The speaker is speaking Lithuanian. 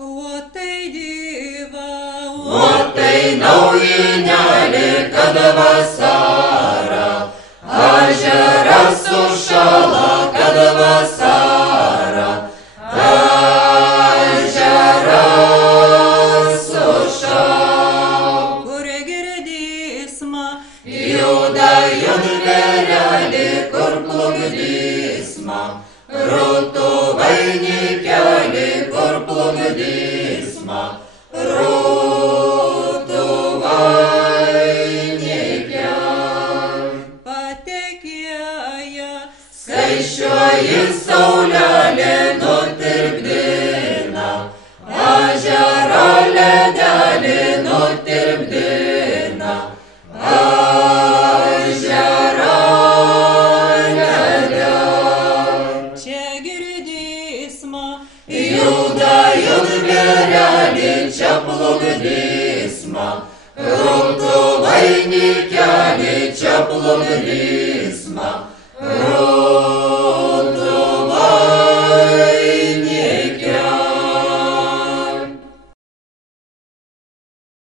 O tai diva, O tai naujinelė, kada vasara, ežeras sušala, kada vasara, ežeras sušala. kur girdėsma, Juda judverelį, kur plukdysma, rūtų vainikėlį, kur plukdysma, rūtų vainikėlį. patekėja, Skaičiuoji saulelė nutirpdina, ežero ledelį nutirpdina, ežero ledelį. čia girdėsma, Juda judverelį, čia plukdysma, rūtų vainikėlį, čia plukdysma.